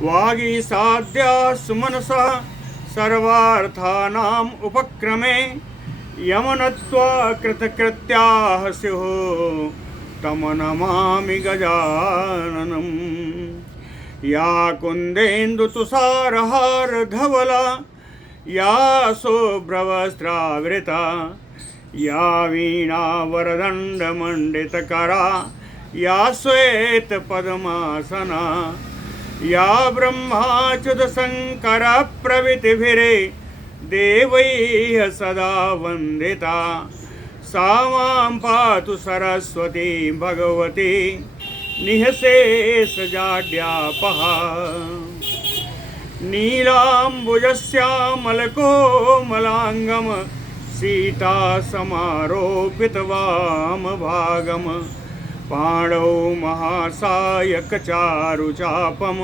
वागीसाद्या सुमनसा सर्वार्थानाम् उपक्रमे यमनत्वा कृतकृत्याः स्युः तम नमामि गजाननम्। या कुन्देन्दुतुषारहार धवला या शुभ्रवस्त्रावृता या वीणा वरदण्डमण्डितकरा या श्वेतपद्मासना या ब्रह्माच्युतशङ्करप्रभृतिभिरे देवैः सदा वन्दिता सा मां पातु सरस्वती भगवती निःशेषजाड्यापहा। नीलाम्बुजश्यामलकोमलाङ्गं सीता समारोपितवामभागं पाणौ महासायकचारुचापं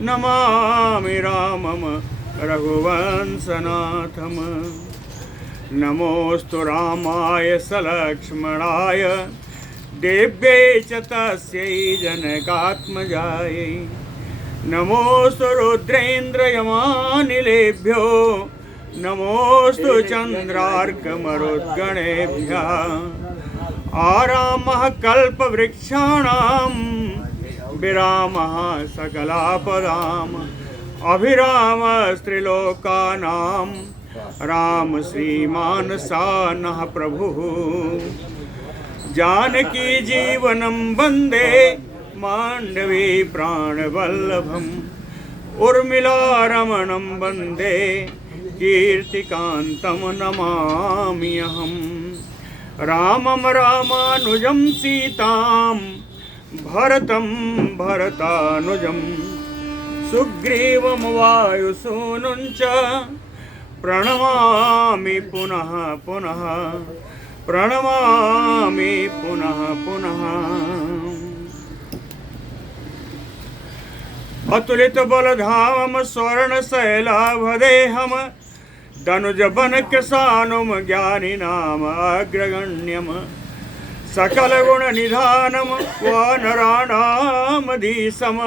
नमामि रामं रघुवंशनाथम्। नमोऽस्तु रामाय सलक्ष्मणाय देव्यै च तस्यै जनकात्मजायै। नमोऽस्तु रुद्रेन्द्रयमानिलेभ्यो नमोऽस्तु चन्द्रार्कमरुद्गणेभ्यः। आरामः कल्पवृक्षाणां विरामः सकलापदाम् अभिरामस्त्रिलोकानां राम श्रीमान सा नः प्रभुः। जानकी जीवनं वन्दे माण्डवी प्राणवल्लभम् उर्मिलारमणं वन्दे कीर्तिकान्तं नमामि अहम्। रामं रामानुजं सीतां भरतं भरतानुजं सुग्रीवं वायुसूनुं च प्रणमामि पुनः पुनः प्रणमामि पुनः पुनः। अतुलित बलधामं स्वर्णशैलाभदेहं दनुजवनकृशानुं ज्ञानिनाम अग्रगण्यं सकलगुणनिधानं वानराणामधीशं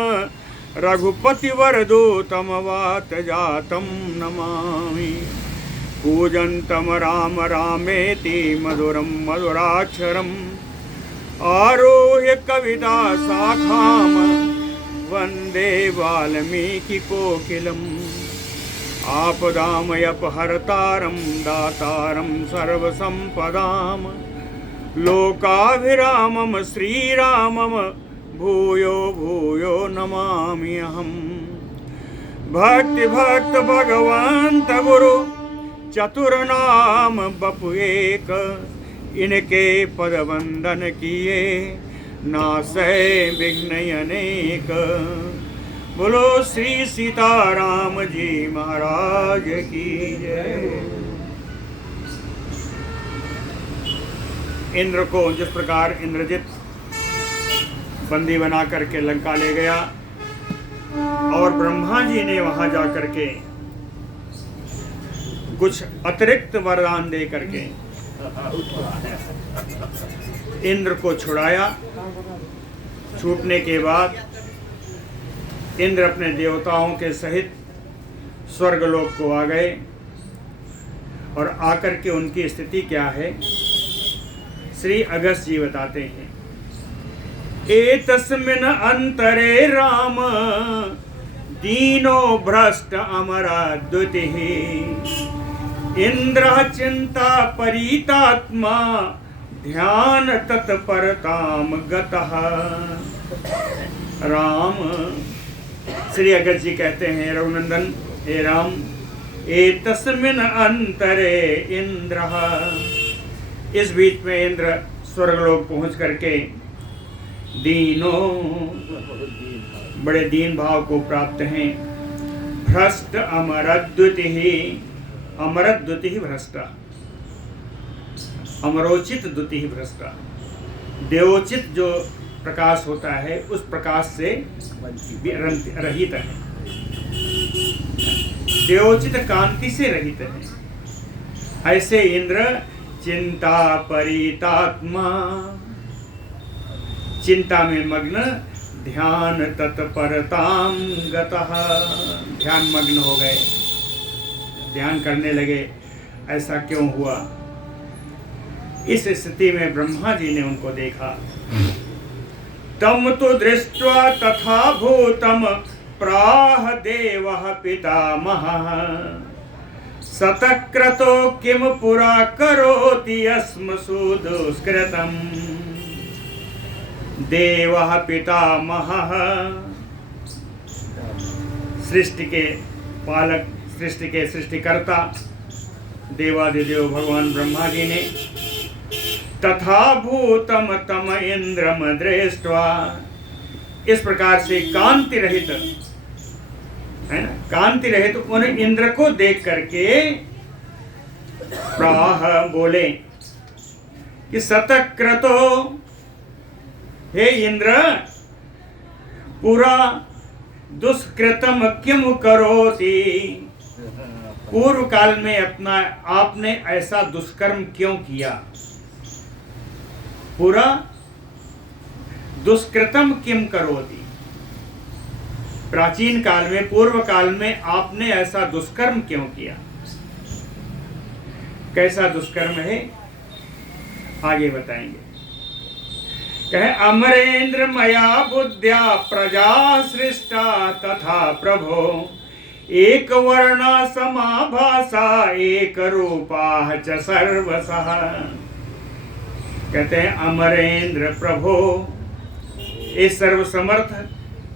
रघुपतिवरदूतं वातजातं नमामि। कूजन्तं राम रामेति मधुरं मधुराक्षरम् आरुह्य कविता शाखां वन्दे वाल्मीकिकोकिलम्। आपदामयपहर्तारं दातारं सर्वसम्पदां लोकाभिरामं श्रीरामं भूयो भूयो नमामि अहम्। भक्ति भक्त भगवंत गुरु चतुर्नाम बपु एक इनके पद वंदन किए नासै विघ्न अनेक। बोलो श्री सीताराम जी महाराज की जय। इंद्र को जिस प्रकार इंद्रजित बंदी बना करके लंका ले गया और ब्रह्मा जी ने वहां जा करके कुछ अतिरिक्त वरदान दे करके इंद्र को छुड़ाया। छूटने के बाद इंद्र अपने देवताओं के सहित स्वर्गलोक को आ गए और आकर के उनकी स्थिति क्या है श्री अगस्त्य जी बताते हैं। एतस्मिन् अंतरे राम दीनो भ्रष्ट अमराद्युतिः इंद्र चिंता परितात्मा ध्यान तत्परताम गतः। राम श्री अगस्त्य जी कहते हैं रघुनंदन हे राम एतस्मिन् अंतरे इंद्र, इस बीच में इंद्र स्वर्गलोक पहुंच करके दीनो बड़े दीन भाव को प्राप्त हैं। भ्रष्ट अमरद्युतिः, अमरद्युतिः भ्रष्टा, अमरोचित द्युतिः भ्रष्टा। देवोचित जो प्रकाश होता है उस प्रकाश से रहित है, देवोचित कांति से रहित है। ऐसे इंद्र चिंता परितात्मा, चिंता में मग्न ध्यान तत्परताम गतः, ध्यान मग्न हो गए, ध्यान करने लगे। ऐसा क्यों हुआ? इस स्थिति में ब्रह्मा जी ने उनको देखा। तम तो दृष्ट्वा तथा भूतम प्राह देवः पितामहः सतक्रतो किम पुरा करोति अस्म सुदुष्कृतम्। देवः पितामहः, सृष्टि के पालक, सृष्टि के सृष्टिकर्ता देवादिदेव भगवान ब्रह्मा जी ने तथा भूतम तम इंद्रम दृष्ट्वा, इस प्रकार से कांति रहित, है ना, कांति रहित उन इंद्र को देख करके प्राह बोले कि सतक्रतो, हे इंद्र, पूरा दुष्कृतम किम करोति, पूर्व काल में अपना आपने ऐसा दुष्कर्म क्यों किया? पूरा दुष्कृतम किम करोति, प्राचीन काल में, पूर्व काल में आपने ऐसा दुष्कर्म क्यों किया? कैसा दुष्कर्म है आगे बताएंगे। कहे अमरेंद्र मया बुद्ध्या प्रजा सृष्टा तथा प्रभो एक वर्णा समाभासा एक रूपा च सर्वसः। कहते हैं अमरेंद्र प्रभो, ये सर्वसमर्थ,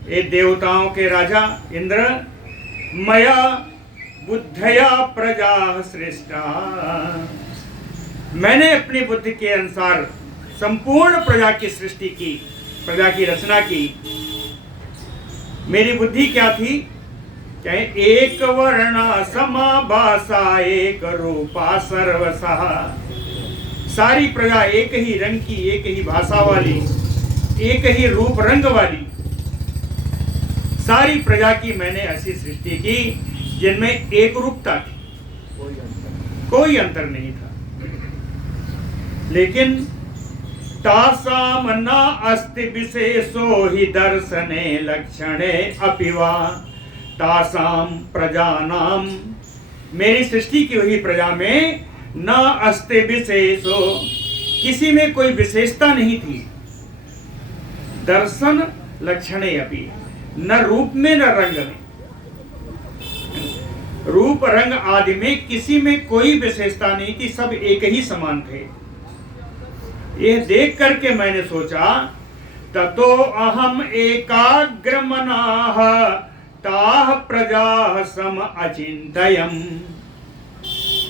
ये देवताओं के राजा इंद्र, मया बुद्धया प्रजा सृष्टा, मैंने अपनी बुद्धि के अनुसार संपूर्ण प्रजा की सृष्टि की, प्रजा की रचना की। मेरी बुद्धि क्या थी? कहे एक वर्णा समाभासा एक रूपा सर्वसः, सारी प्रजा एक ही रंग की, एक ही भाषा वाली, एक ही रूप रंग वाली, सारी प्रजा की मैंने ऐसी सृष्टि की जिनमें एक रूपता थी, कोई अंतर नहीं था। लेकिन तासाम न अस्ति विशेषो हि दर्शने लक्षणे अपि वा तासाम प्रजानाम, मेरी सृष्टि की हुई प्रजा में न अस्ति विशेषो, किसी में कोई विशेषता नहीं थी। दर्शन लक्षणे अपि, न रूप में न रंग में, रूप रंग आदि में किसी में कोई विशेषता नहीं थी, सब एक ही समान थे। यह देख करके मैंने सोचा ततो अहम एकाग्र मनाः ताः प्रजा सम अचिंतयम्,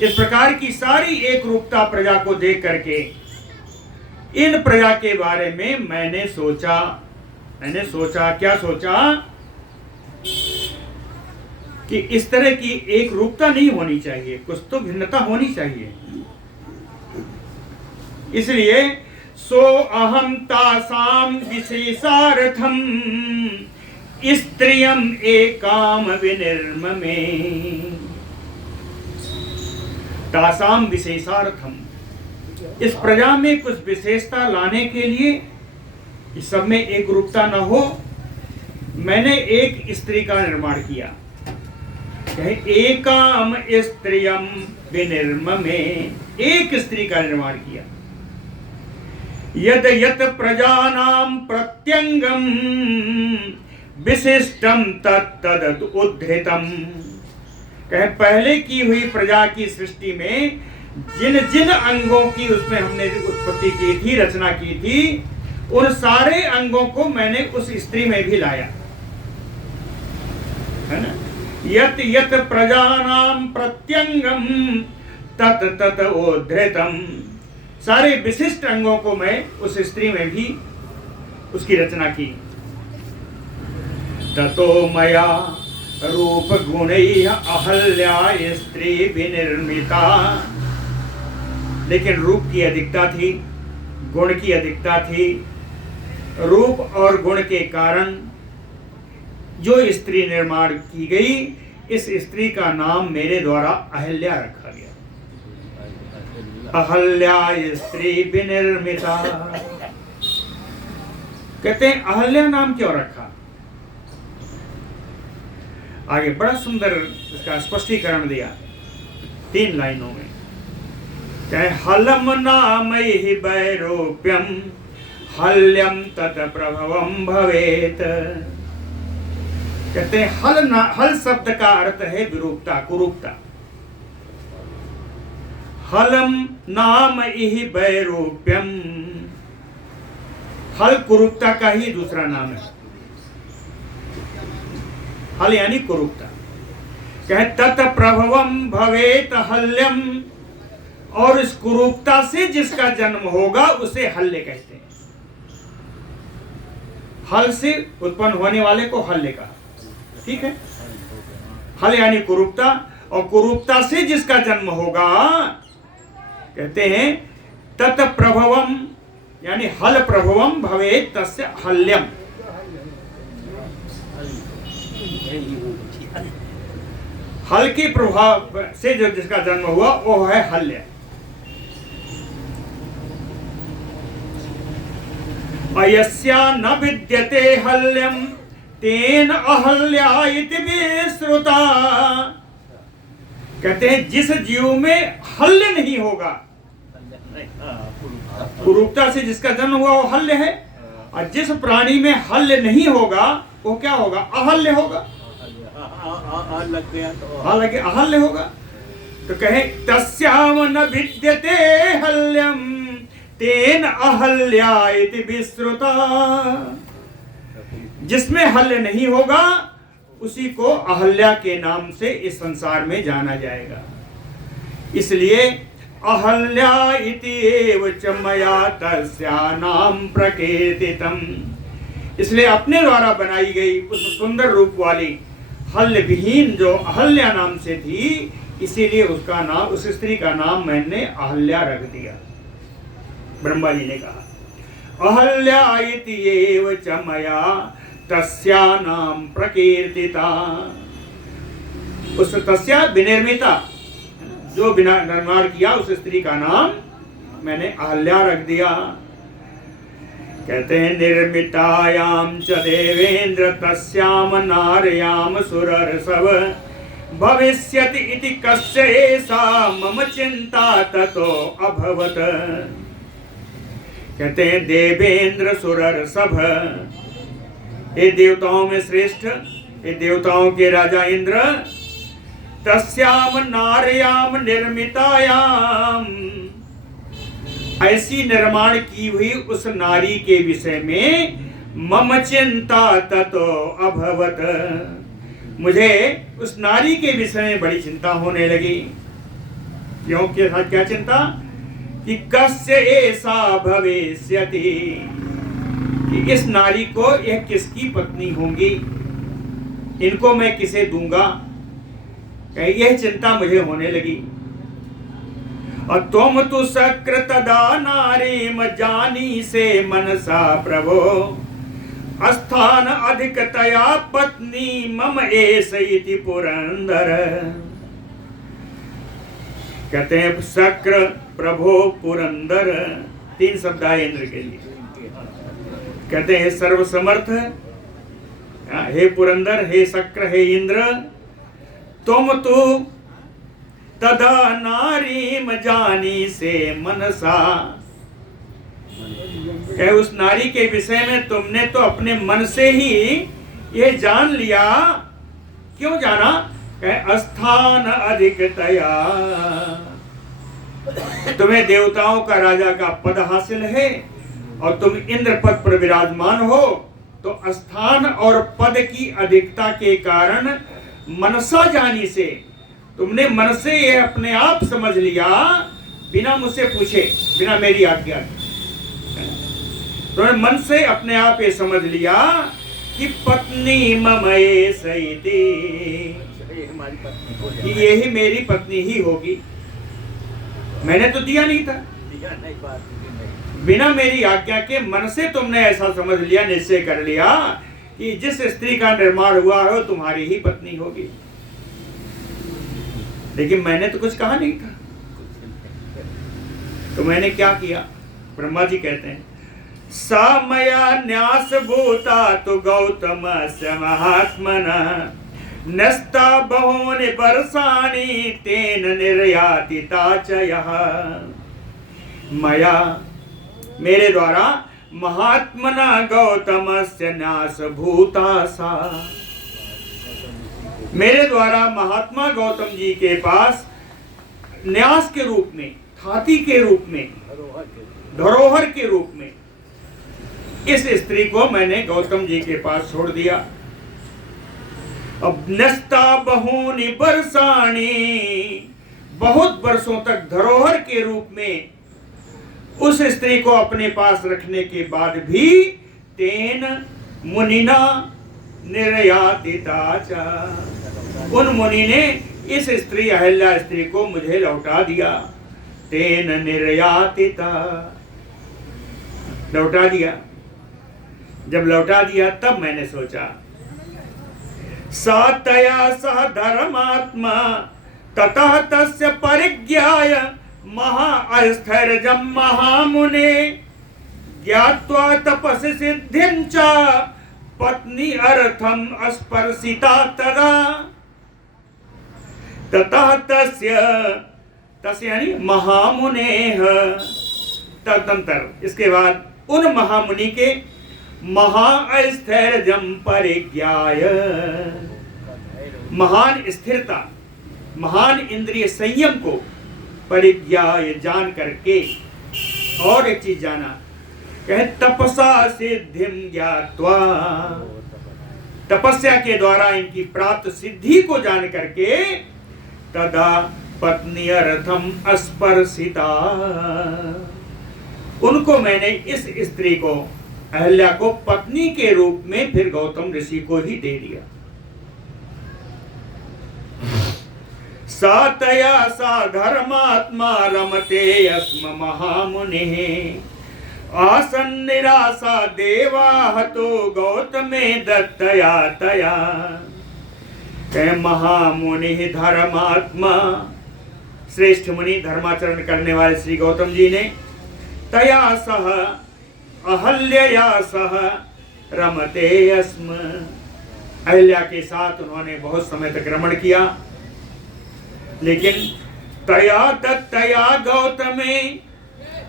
इस प्रकार की सारी एक रूपता प्रजा को देख करके इन प्रजा के बारे में मैंने सोचा क्या सोचा कि इस तरह की एक रूपता नहीं होनी चाहिए, कुछ तो भिन्नता होनी चाहिए। इसलिए सो अहम तासाम विशेषार्थम स्त्रियम एकाम विनिर्ममे, तासाम विशेषार्थम, इस प्रजा में कुछ विशेषता लाने के लिए, इस सब में एक रूपता न हो, मैंने एक स्त्री का निर्माण किया। एकाम स्त्रियम विनिर्ममे, एक स्त्री का निर्माण किया। यद यत प्रजानाम प्रत्यंगम विशिष्टम तत्तद उद्धृतम, कहे पहले की हुई प्रजा की सृष्टि में जिन जिन अंगों की उसमें हमने उत्पत्ति की थी, रचना की थी, उन सारे अंगों को मैंने उस स्त्री में भी लाया, है ना। यत यत प्रजानाम प्रत्यंगम तत तत उद्धृतम, सारे विशिष्ट अंगों को मैं उस स्त्री में भी उसकी रचना की। ततो मया रूप गुणैः अहल्या स्त्री विनिर्मिता, लेकिन रूप की अधिकता थी, गुण की अधिकता थी। रूप और गुण के कारण जो स्त्री निर्माण की गई, इस स्त्री का नाम मेरे द्वारा अहल्या रखा गया। अहल्या स्त्री विनिर्मिता, कहते हैं अहल्या नाम क्यों रखा? आगे बड़ा सुंदर इसका स्पष्टीकरण दिया 3 लाइनों में। कहे हलम नाम ही वैरोप्यम हल्यम तत प्रभवम भवेत। कहते हैं हल शब्द का अर्थ है विरूपता, कुरूपता। हलम नाम इहि वैरूप्यम, हल कुरूपता का ही दूसरा नाम है। हल यानी कुरूपता। कहे तत प्रभवम भवेत हल्यम, और इस कुरूपता से जिसका जन्म होगा उसे हल्य कहते हैं। हल से उत्पन्न होने वाले को हल्य कहा, ठीक है। हल यानी कुरूपता, और कुरूपता से जिसका जन्म होगा कहते हैं तत प्रभवम, यानी हल प्रभवम भवेत तस्य हल्यम। हल के प्रभाव से जो जिसका जन्म हुआ वो है हल्य। अयस्या न विद्यते हल्यम तेन अहल्या इति विश्रुता। कहते हैं जिस जीव में हल्य नहीं होगा, कुरूपता से जिसका जन्म हुआ वो हल्य है, और जिस प्राणी में हल्य नहीं होगा वो क्या होगा? अहल्य होगा। हालांकि अहल्य होगा। तो कहे तस्याम न विद्यते हल्यम तेन अहल्या इति विश्रुता। जिसमें हल्य नहीं होगा उसी को अहल्या के नाम से इस संसार में जाना जाएगा। इसलिए अहल्या इति एव च मया तस्या नाम प्रकीर्तितम। इसलिए अपने द्वारा बनाई गई उस सुंदर रूप वाली हल्य विहीन जो अहल्या नाम से थी, इसीलिए उसका नाम, उस स्त्री का नाम मैंने अहल्या रख दिया। ब्रह्मा जी ने कहा अहल्या इति एव च मया तस्या नाम प्रकीर्तिता। उस तस्या विनिर्मिता, जो बिना निर्माण किया उस स्त्री का नाम मैंने अहल्या रख दिया। कहते हैं निर्मितायाम च देवेंद्र तस्याम नारयाम सुरर्षभ भविष्यति इति कस्य एषा मम चिंता ततो अभवत। कहते हैं देवेंद्र सुरर्षभ, हे देवताओं में श्रेष्ठ, हे देवताओं के राजा इंद्र, तस्याम नारयाम निर्मितायाम, ऐसी निर्माण की हुई उस नारी के विषय में मम चिंता ततो अभवत, मुझे उस नारी के विषय में बड़ी चिंता होने लगी। क्यों? के साथ क्या चिंता? कि कस्य एषा भविष्यति, कि इस नारी को यह किसकी पत्नी होंगी, इनको मैं किसे दूंगा, यह चिंता मुझे होने लगी। और तुम तो शक्र तदा नारीम जानी से मनसा प्रभो स्थान अधिकतया पत्नी मम एष इति पुरंदर। कहते हैं शक्र, प्रभो, पुरंदर, 3 शब्द आए इंद्र के लिए। कहते हैं सर्वसमर्थ, हे पुरंदर, हे शक्र, हे इंद्र, तुम तो तदा नारीम जानी से मनसा। कहे उस नारी के विषय में तुमने तो अपने मन से ही ये जान लिया। क्यों जाना? कहे स्थान अधिकतया, तुम्हें देवताओं का राजा का पद हासिल है और तुम इंद्र पद पर विराजमान हो, तो स्थान और पद की अधिकता के कारण मनसा जानी से, तुमने मन से ये अपने आप समझ लिया, बिना मुझसे पूछे, बिना मेरी आज्ञा के तुमने मन से अपने आप ये समझ लिया कि पत्नी मम एष इति, कि यही मेरी पत्नी ही होगी। मैंने तो दिया नहीं था, बिना मेरी आज्ञा के मन से तुमने ऐसा समझ लिया, निश्चय कर लिया कि जिस स्त्री का निर्माण हुआ है वो तुम्हारी ही पत्नी होगी। लेकिन मैंने तो कुछ कहा नहीं था। तो मैंने क्या किया? ब्रह्मा जी कहते हैं सा मया न्यास भूता तु गौतमस्य महात्मनः नस्ता बहूनि वर्षाणि तेन निर्यातिता च यः। मया मेरे द्वारा महात्मना गौतमस्य न्यास भूता सा, मेरे द्वारा महात्मा गौतम जी के पास न्यास के रूप में, थाती के रूप में, धरोहर के रूप में इस स्त्री को मैंने गौतम जी के पास छोड़ दिया। अब नस्ता बहूनि वर्षाणि, बहुत वर्षों तक धरोहर के रूप में उस स्त्री को अपने पास रखने के बाद भी तेन मुनिना निर्यातिता च, उन मुनि ने इस स्त्री अहल्या स्त्री को मुझे लौटा दिया। तेन निर्यातिता, लौटा दिया। जब लौटा दिया तब मैंने सोचा सा तया सह धर्मात्मा ततः तस्य परिज्ञाय महाअस्थैर्यं महामुने ज्ञात्वा तपसि सिद्धिं च पत्नी अर्थम स्पर्शिता तदा। ततः तस्य, तस्य यानी महामुनेः, तदनंतर इसके बाद उन महामुनि के महाअस्थैर्यं परिज्ञाय, महान स्थिरता, महान इंद्रिय संयम को परिज्ञाय जान करके, और एक चीज जाना, कहे तपसा सिद्धिं ज्ञात्वा, तपस्या के द्वारा इनकी प्राप्त सिद्धि को जान करके तदा पत्नी अर्थम स्पर्शिता, उनको मैंने इस स्त्री को, अहल्या को पत्नी के रूप में फिर गौतम ऋषि को ही दे दिया। सा तया सा धर्मात्मा रमते अस्म महामुनिः आसन निराशा देवा हतो गौतमे दत्तया तया। महामुनि धर्मात्मा, श्रेष्ठ मुनि धर्माचरण करने वाले श्री गौतम जी ने तया सह अहल्या सह रमते अस्म, अहल्या के साथ उन्होंने बहुत समय तक रमण किया, लेकिन तया दत्तया गौतमे,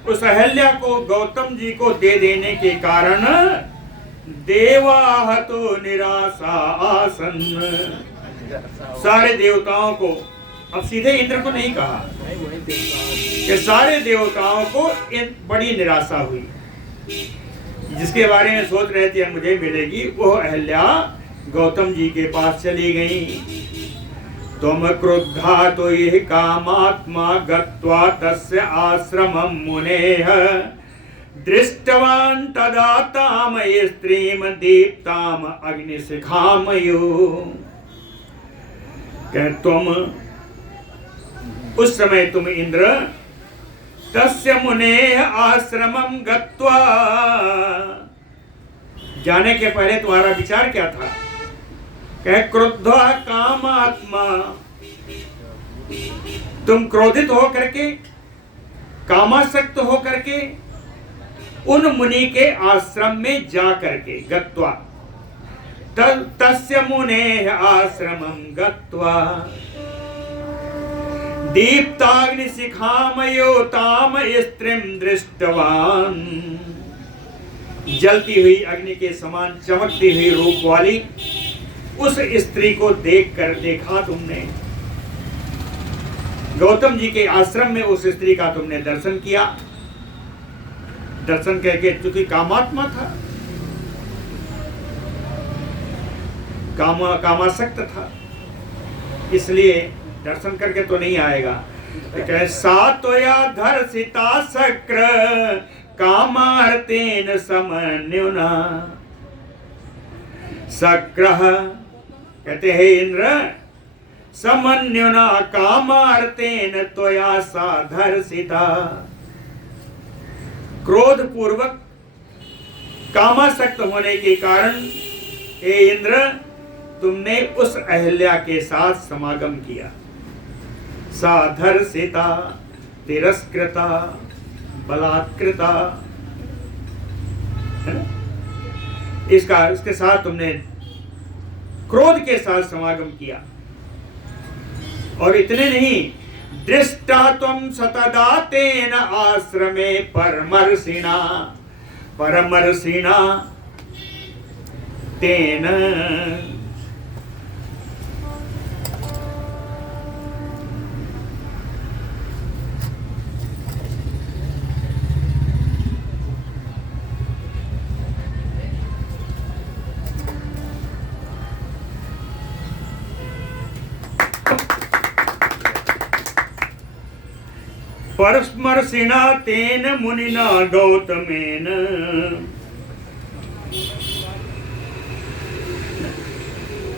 उस अहल्या को गौतम जी को दे देने के कारण देवाः तो निराशा आसन्, सारे देवताओं को, अब सीधे इंद्र को नहीं कहा कि सारे देवताओं को बड़ी निराशा हुई। जिसके बारे में सोच रहे थे मुझे मिलेगी, वो अहल्या गौतम जी के पास चली गई। तुम क्रुद्धा तो ये कामात्मा गत्वा तस्य आश्रमं मुनेः दृष्टवान् तदा ताम स्त्रीम दीप्ताम अग्निशिखामयो। तुम उस समय तुम इंद्र तस्य मुनेः आश्रमं गत्वा, जाने के पहले तुम्हारा विचार क्या था? क्रुद्धा कामात्मा, तुम क्रोधित हो करके, कामासक्त हो करके उन मुनि के आश्रम में जा करके, गत्वा तस्य मुनेः आश्रमं गत्वा दीप्ताग्निशिखामयो ताम स्त्रीं दृष्टवान्, जलती हुई अग्नि के समान चमकती हुई रूप वाली उस स्त्री को देखा तुमने, गौतम जी के आश्रम में उस स्त्री का तुमने दर्शन किया। दर्शन करके, चूंकि कामात्मा था, कामासक्त था, इसलिए दर्शन करके तो नहीं आएगा। तो सात्वया धर्षिता शक्र कामार्तेन समन्युना। शक्रः कहते हैं इंद्र, समन्युना कामार्तेन त्वया सा धर्षिता, क्रोध पूर्वक कामासक्त होने के कारण हे इंद्र तुमने उस अहल्या के साथ समागम किया। सा धर्षिता तिरस्कृता बलात्कृता, इसके साथ तुमने क्रोध के साथ समागम किया। और इतने नहीं, दृष्टा त्वं सतदा तेन आश्रमे परमर्षिणा तेन। परमर्षिणा तेन मुनिना गौतमेन।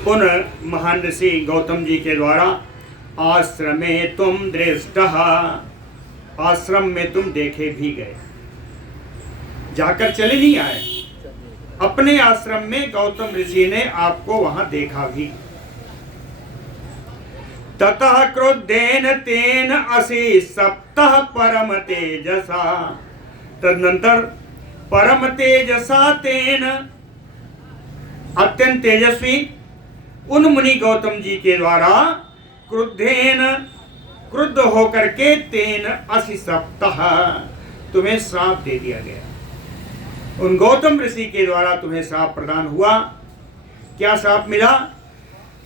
उन महान ऋषि गौतम जी के द्वारा आश्रमे तुम दृष्टः, आश्रम में तुम देखे भी गए, जाकर चले नहीं आए, अपने आश्रम में गौतम ऋषि ने आपको वहां देखा भी। ततः क्रोधेन तेन असि सप्तः परम तेजसा, तदनंतर परम तेजसा तेन, अत्यंत तेजस्वी उन मुनि गौतम जी के द्वारा क्रुद्धेन, क्रुद्ध होकर के तेन असि सप्तः, तुम्हें श्राप दे दिया गया। उन गौतम ऋषि के द्वारा तुम्हें श्राप प्रदान हुआ। क्या श्राप मिला?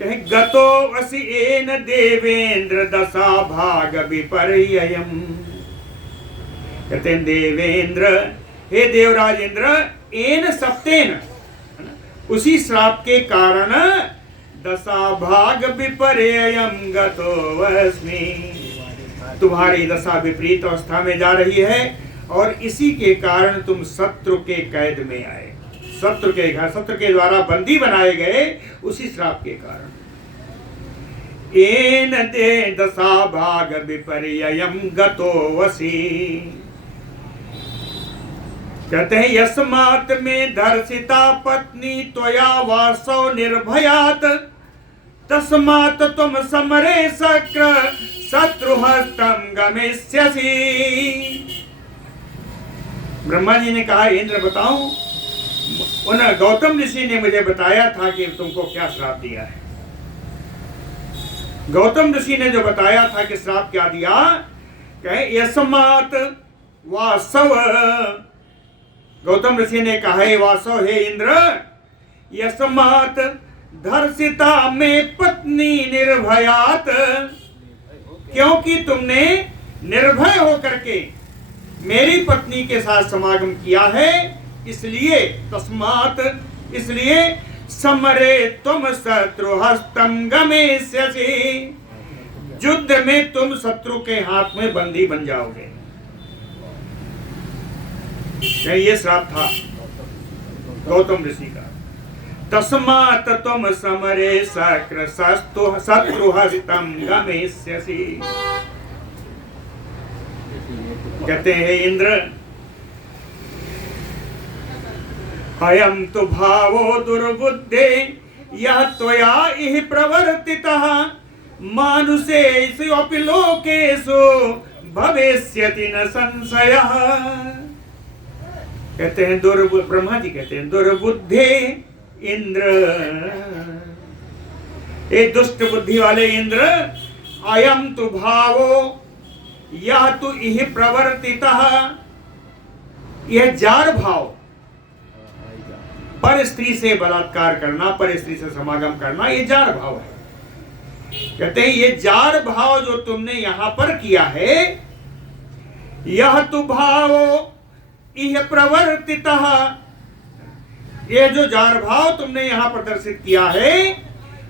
कहे गतो असि एन देवेंद्र दशा भाग विपर्ययम्। कहते हैं देवेंद्र, हे देवराज इंद्र, एन सप्तेन, उसी श्राप के कारण दशा भाग विपर्ययम् गतो अस्मि, तुम्हारी दशा विपरीत अवस्था में जा रही है और इसी के कारण तुम शत्रु के कैद में आए, शत्रु के द्वारा बंदी बनाए गए, उसी श्राप के कारण। एन दे दशा भाग विपर्ययम् गतो वसी। कहते हैं यस्मात् में धर्षिता पत्नी त्वया वासौ निर्भयात्, तस्मात् तुम समरे शक्र शत्रुहस्तं गमिष्यसि। ब्रह्मा जी ने कहा, इंद्र बताऊं, उन गौतम ऋषि ने मुझे बताया था कि तुमको क्या श्राप दिया है। गौतम ऋषि ने जो बताया था कि श्राप क्या दिया, कहे यस्मात् वासव, गौतम ऋषि ने कहा हे वासव, हे इंद्र, यस्मात् धर्षिता में पत्नी निर्भयात, क्योंकि तुमने निर्भय होकर के मेरी पत्नी के साथ समागम किया है, इसलिए तस्मात्, इसलिए समरे तुम शत्रु हस्तम गमिष्यसि, युद्ध में तुम शत्रु के हाथ में बंदी बन जाओगे। ये श्राप था गौतम ऋषि का। तस्मात् तुम समरे शक्र शत्रु हस्तम गमिष्यसि। कहते हैं इंद्र, अयम तो भावो दुर्बुद्धे यह त्वया इह प्रवर्तितः, मानुषेषु अपि लोकेषु भविष्यति न संशयः। कहते हैं ब्रह्मा जी कहते हैं दुर्बुद्धे इंद्र, ए दुष्ट बुद्धि वाले इंद्र, अयम तु भावो, यह तु इह प्रवर्तितः, यह जार भाव, पर स्त्री से बलात्कार करना, पर स्त्री से समागम करना, ये जार भाव है। कहते हैं ये जार भाव जो तुमने यहां पर किया है, यह तु भावो इह प्रवर्तितः, ये जो जार भाव तुमने यहां प्रदर्शित किया है,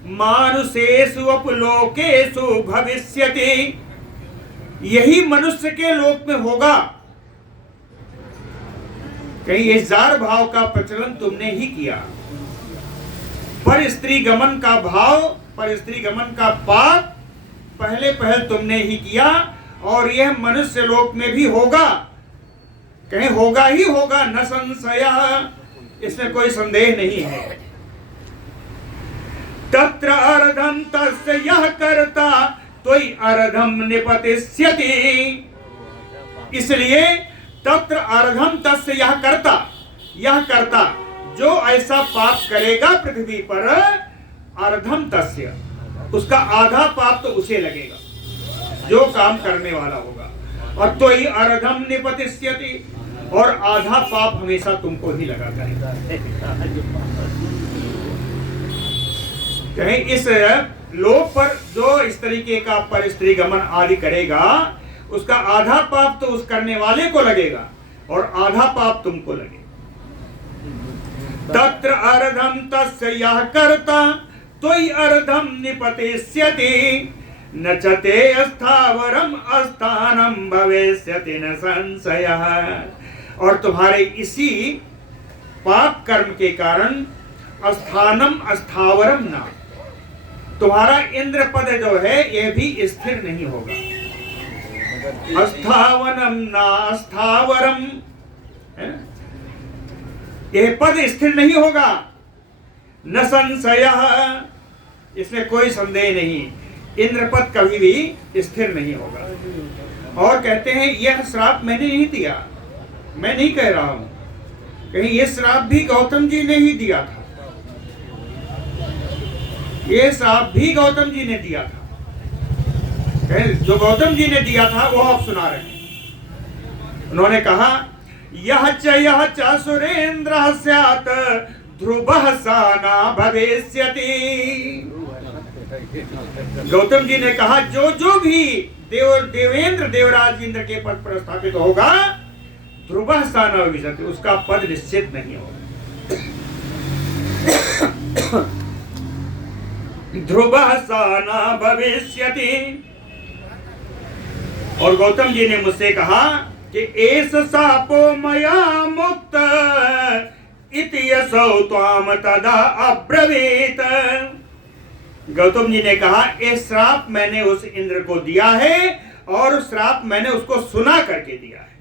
मानुषेषु अपलोकेषु भविष्यति, यही मनुष्य के लोक में होगा। कहीं ये जार भाव का प्रचलन तुमने ही किया, पर स्त्री गमन का भाव, पर स्त्री गमन का पाप पहल तुमने ही किया, और यह मनुष्य लोक में भी होगा। कहीं होगा ही होगा, न संशय, इसमें कोई संदेह नहीं है। तत्र अर्धम तस्य यह कर्ता त्वयि अर्धम निपतिष्यति, इसलिए तत्र अर्धम तस्य यह कर्ता जो ऐसा पाप करेगा पृथ्वी पर, अर्धम तस्य, उसका आधा पाप तो उसे लगेगा जो काम करने वाला होगा, और तो ही अर्धम निपतिष्यति, और आधा पाप हमेशा तुमको ही लगा करेगा। कहीं इस लोक पर जो इस तरीके का पर स्त्री गमन आदि करेगा, उसका आधा पाप तो उस करने वाले को लगेगा और आधा पाप तुमको लगेगा। तत्र अर्धम तस्य यः कर्ता त्वयि अर्धम निपतिष्यति, न च ते स्थावरम अस्थानम भविष्यति न संशयः। और तुम्हारे इसी पाप कर्म के कारण अस्थानम अस्थावरम ना, तुम्हारा इंद्र पद जो है ये भी स्थिर नहीं होगा। अस्थावनम ना अस्थावरम, यह पद स्थिर नहीं होगा। न संशयः, इसमें कोई संदेह नहीं, इंद्र पद कभी भी स्थिर नहीं होगा। और कहते हैं यह श्राप मैंने नहीं दिया, मैं नहीं कह रहा हूं, कहीं यह श्राप भी गौतम जी ने ही दिया था, ये श्राप भी गौतम जी ने दिया था। जो गौतम जी ने दिया था वो आप सुना रहे हैं। उन्होंने कहा यह च सुरेंद्र स्यात् ध्रुवः सा न भविष्यति। गौतम जी ने कहा जो भी देवेंद्र देवराज इंद्र के पद पर स्थापित होगा, ध्रुवः सा न भविष्यति, उसका पद निश्चित नहीं होगा। ध्रुवः सा न भविष्यति। और गौतम जी ने मुझसे कहा कि एष शापो मया मुक्त इति यसौ त्वाम तदा अब्रवीत। गौतम जी ने कहा ये श्राप मैंने उस इंद्र को दिया है और श्राप मैंने उसको सुना करके दिया है,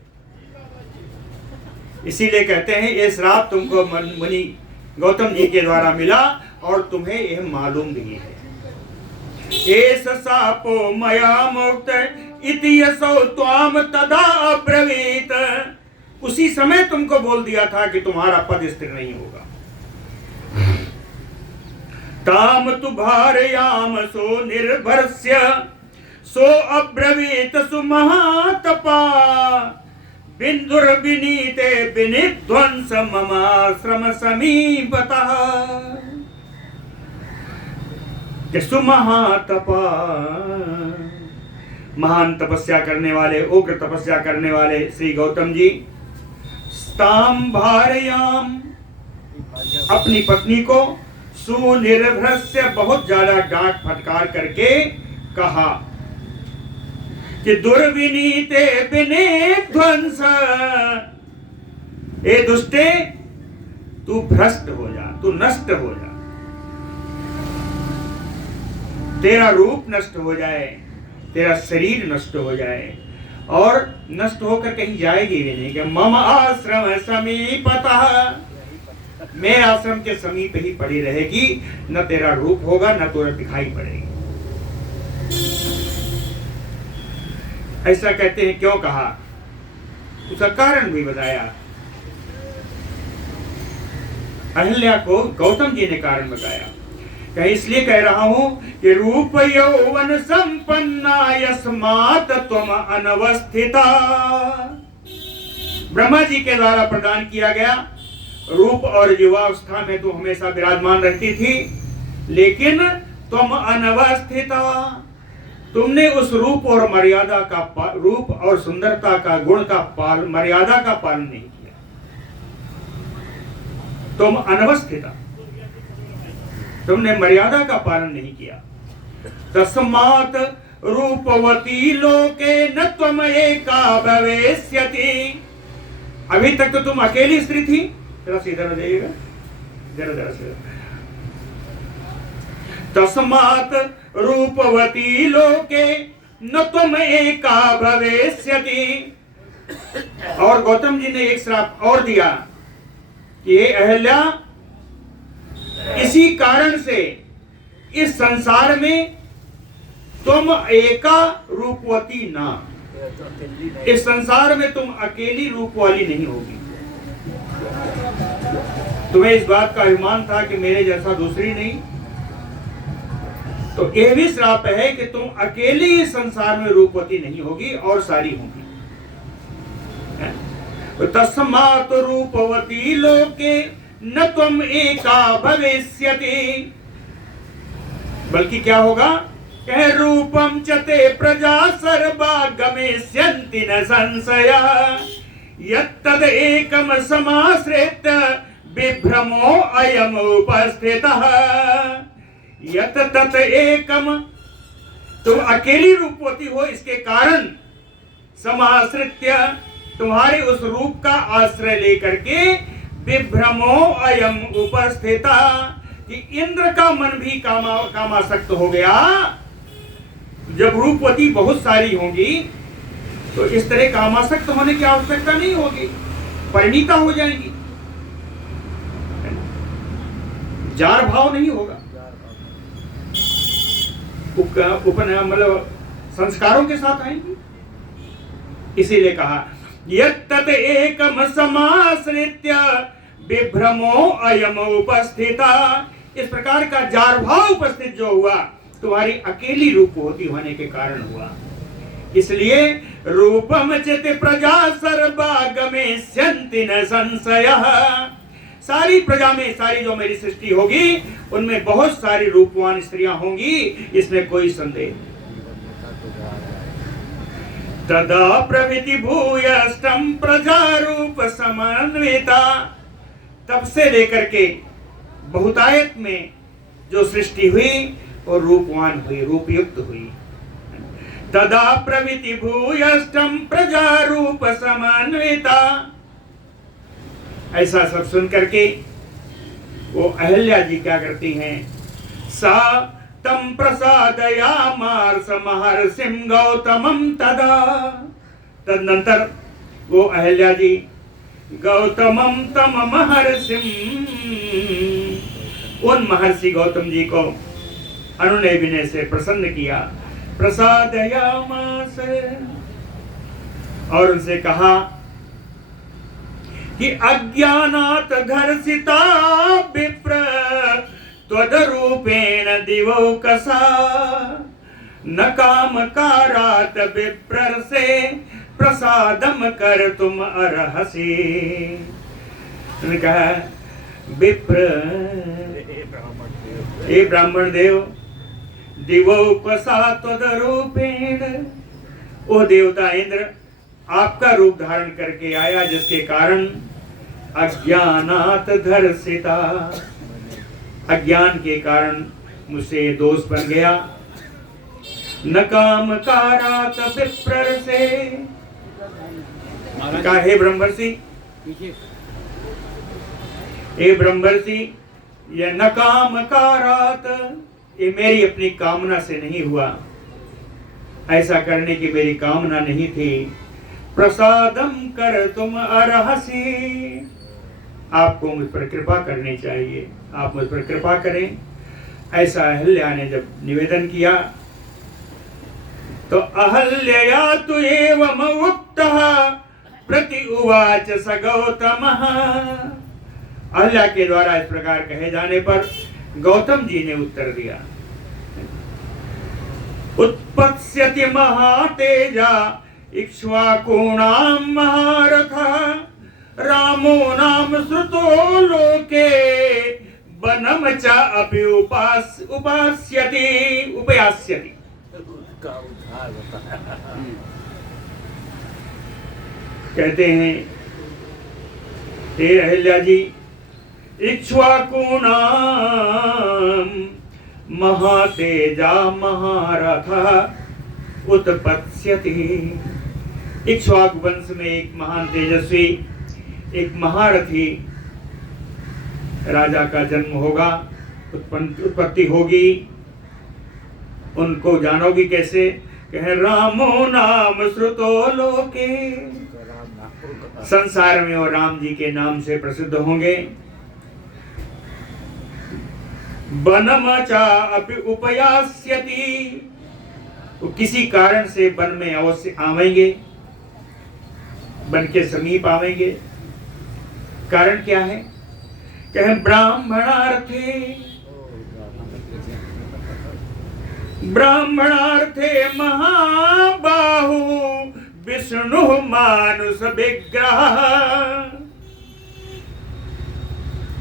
इसीलिए कहते हैं ये श्राप तुमको मुनि गौतम जी के द्वारा मिला और तुम्हें यह मालूम भी है। एष शापो मया मुक्त इति यसौ त्वाम तदा अब्रवीत, उसी समय तुमको बोल दिया था कि तुम्हारा पद स्थिर नहीं होगा। ताम तु भारयाम सो निर्भरस्य सो अब्रवीत सुमहातपा बिंदुर्विनीते विनिध्वंस ममाश्रम समीपतः। सुमहातपा, महान तपस्या करने वाले, उग्र तपस्या करने वाले श्री गौतम जी, ताम भारयाम, अपनी पत्नी को, सुनिर्भरस्य, बहुत ज्यादा डांट फटकार करके कहा कि दुर्विनीते विनिध्वंस, ए दुष्टे तू भ्रष्ट हो जा, तू नष्ट हो जा, तेरा रूप नष्ट हो जाए, तेरा शरीर नष्ट हो जाए, और नष्ट होकर कहीं जाएगी भी नहीं कि मम आश्रम समीपतः, मैं आश्रम के समीप ही पड़ी रहेगी, न तेरा रूप होगा न तेरा दिखाई पड़ेगी। ऐसा कहते हैं क्यों कहा, उसका कारण भी बताया। अहल्या को गौतम जी ने कारण बताया, इसलिए कह रहा हूं कि रूप यौवन संपन्ना यस्मात् त्वम अनवस्थिता। ब्रह्मा जी के द्वारा प्रदान किया गया रूप और युवावस्था में तू हमेशा विराजमान रहती थी, लेकिन त्वम अनवस्थिता, तुमने उस रूप और मर्यादा का, रूप और सुंदरता का, गुण का मर्यादा का पालन नहीं किया। तुम अनवस्थिता, तुमने मर्यादा का पालन नहीं किया। तस्मात् रूपवती लोके न त्वम एका भविष्यति। अभी तक तो तुम अकेली स्त्री थी, जरा सीधा हो जाइएगा, जरा सीधा। तस्मात् रूपवती लोके न त्वम एका भविष्यति। और गौतम जी ने एक श्राप और दिया कि हे अहल्या, इसी कारण से इस संसार में तुम एका रूपवती ना, इस संसार में तुम अकेली रूप वाली नहीं होगी। तुम्हें इस बात का अभिमान था कि मेरे जैसा दूसरी नहीं, तो यह भी श्राप है कि तुम अकेले ही संसार में रूपवती नहीं होगी और सारी होंगी। तस्मात् रूपवती लोके न त्वम एका भविष्यति, बल्कि क्या होगा, कह रूपम चते प्रजा सर्वा गमिष्यन्ति न संशयः, यत्तद एकम समाश्रित्य विभ्रमो अयम उपस्थितः। यत तत एकम, तुम अकेली रूपवती हो इसके कारण, समाश्रित्य, तुम्हारे उस रूप का आश्रय लेकर के, विभ्रमो अयम उपस्थिता, कि इंद्र का मन भी कामासक्त हो गया। जब रूपवती बहुत सारी होंगी तो इस तरह कामासक्त होने की आवश्यकता नहीं होगी, परिणीता हो जाएंगी, जार भाव नहीं होगा, मतलब संस्कारों के साथ आएंगी। इसीलिए कहा यत्तत एकम समाश्रित्य विभ्रमो अयम उपस्थिता, इस प्रकार का जार भाव उपस्थित जो हुआ तुम्हारी अकेली रूपवती होने के कारण हुआ। इसलिए रूपम चित प्रजा सर्वा गमिष्यन्ति न संशयः, सारी प्रजा में, सारी जो मेरी सृष्टि होगी उनमें बहुत सारी रूपवान स्त्रियां होंगी, इसमें कोई संदेह। तदा प्रभृति भूयष्टम प्रजा रूप समन्विता, तब से लेकर के बहुतायत में जो सृष्टि हुई वो रूपवान हुई, रूपयुक्त हुई। तदा प्रभृति भूयष्टम प्रजा रूप समन्विता, ऐसा सब सुन करके वो अहल्या जी क्या करती हैं, सा तम प्रसादयामास महर्षिं गौतमं तदा, तदनंतर वो अहल्या जी गौतमं तम महर्षिं, उन महर्षि गौतम जी को अनुनय विनय से प्रसन्न किया। प्रसादयामास, और उनसे कहा कि अज्ञानात् घर्षिता विप्र त्वदरूपेण दिवौकसा, न कामकारात् विप्रर्षे प्रसादम कर तुम अर्हसि। उन्होंने कहा विप्र, हे ब्राह्मण देव, दिवौकसा त्वदरूपेण, ओ देवता इंद्र आपका रूप धारण करके आया, जिसके कारण अज्ञानात् धर्षिता, अज्ञान के कारण मुझसे दोष बन गया। न कामकारात् विप्रर्षे, कहा हे ब्रह्मर्षि, हे ब्रह्मर्षि, यह न कामकारात्, ये मेरी अपनी कामना से नहीं हुआ, ऐसा करने की मेरी कामना नहीं थी। प्रसादम कर तुम अर्हसि, आपको मुझ पर कृपा करनी चाहिए, आप मुझ पर कृपा करें। ऐसा अहल्या ने जब निवेदन किया तो अहल्या तु एवं उक्तः प्रति उवाच स गौतमः, अहल्या के द्वारा इस प्रकार कहे जाने पर गौतम जी ने उत्तर दिया, उत्पत्स्यति महातेजा इक्ष्वाकूणां महारथः, रामो नाम श्रुतो लोके वनम च अपि उपास्यति उपयास्यति। कहते हैं हे अहिल्या जी, इक्ष्वाकूणां महातेजा महारथः उत्पत्स्यति, इक्ष्वाकु वंश में एक महान तेजस्वी, एक महारथी राजा का जन्म होगा, उत्पत्ति होगी। उनको जानोगी कैसे, कहे रामो नाम श्रुतो लोके, संसार में वो राम जी के नाम से प्रसिद्ध होंगे। वनम च अपि उपयास्यति, वो किसी कारण से वन में अवश्य आवेंगे, वन के समीप आवेंगे। कारण क्या है कहे ब्राह्मणार्थे महाबाहु विष्णु मानुष विग्रह।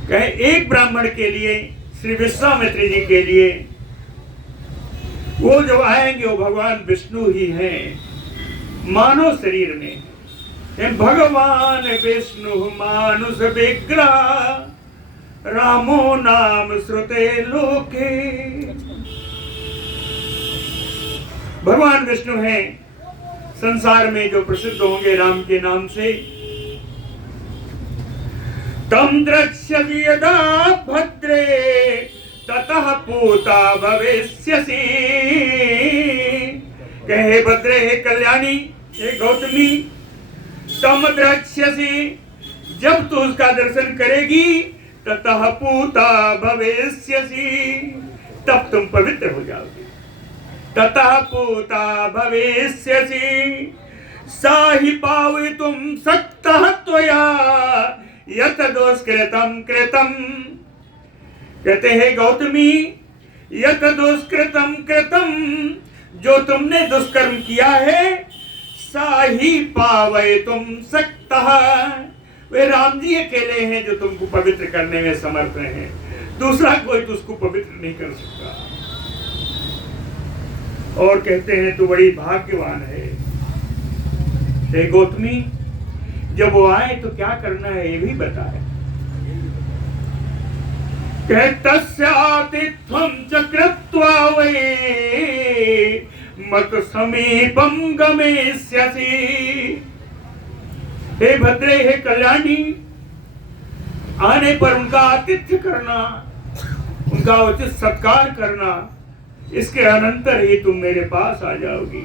कहे एक ब्राह्मण के लिए, श्री विश्वामित्र जी के लिए, वो जो आएंगे वो भगवान विष्णु ही हैं, मानव शरीर में। भगवान विष्णु मानुष विग्रह रामो नाम श्रुते लोके। भगवान विष्णु हैं संसार में जो प्रसिद्ध होंगे राम के नाम से। तम द्रक्ष्यसि यदा भद्रे ततः पूता भविष्यसि। कहे भद्रे, हे कल्याणी, हे गौतमी, तम द्रक्ष्यसि, जब तू उसका दर्शन करेगी, ततः पूता भविष्यसि, तब तुम पवित्र हो जाओगे। ततः पूता भविष्यसि साहि पावितुम शक्तः त्वया यत दुष्कृतम कृतम। कहते हैं गौतमी, यत दुष्कृतम कृतम, जो तुमने दुष्कर्म किया है, साही पावे तुम सकता। वे राम जी अकेले हैं जो तुमको पवित्र करने में समर्थ हैं, दूसरा कोई तुझको पवित्र नहीं कर सकता। और कहते हैं तू बड़ी भाग्यवान है। हे गौतमी, जब वो आए तो क्या करना है ये भी बताए। तस्य आतिथ्यं च कृत्वा वै मत समीपम गमेष्यसि। हे भद्रे, हे कल्याणी, आने पर उनका आतिथ्य करना, उनका उचित सत्कार करना, इसके अनंतर ही तुम मेरे पास आ जाओगी।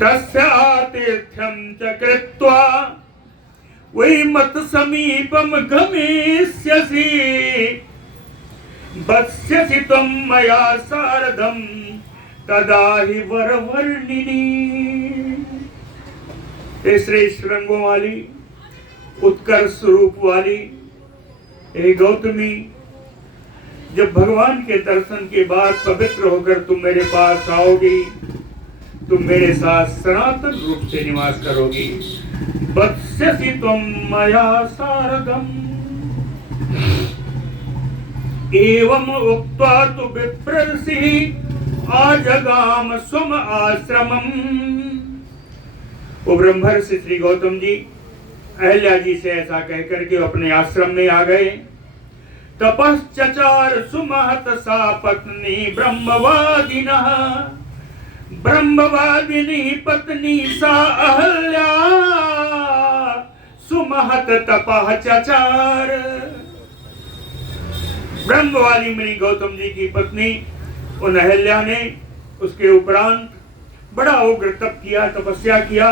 तस्य आतिथ्यं च कृत्वा वै मत समीपम गमेष्यसि वत्स्यसि त्वं मया सार्धं तदा हि वरवर्णिनी। हे श्रेष्ठ रंगों वाली, उत्कर्ष रूप वाली, हे गौतमी, जब भगवान के दर्शन के बाद पवित्र होकर तुम मेरे पास आओगी, तुम मेरे साथ सनातन रूप से निवास करोगी। वत्स्यसि त्वं मया सार्धम्। एवं उक्त्वा तु विप्रर्षिः आजगाम स्वम आश्रमम्। वो ब्रह्मर्षि श्री गौतम जी अहल्या जी से ऐसा कहकर के अपने आश्रम में आ गए। तपश्चचार सुमहत सा पत्नी ब्रह्मवादिनः। ब्रह्मवादिनी पत्नी सा अहल्या सुमहत तपः चचार। ब्रह्मवादी मुनि गौतम जी की पत्नी उन अहल्या ने उसके उपरांत बड़ा उग्र तप किया, तपस्या किया।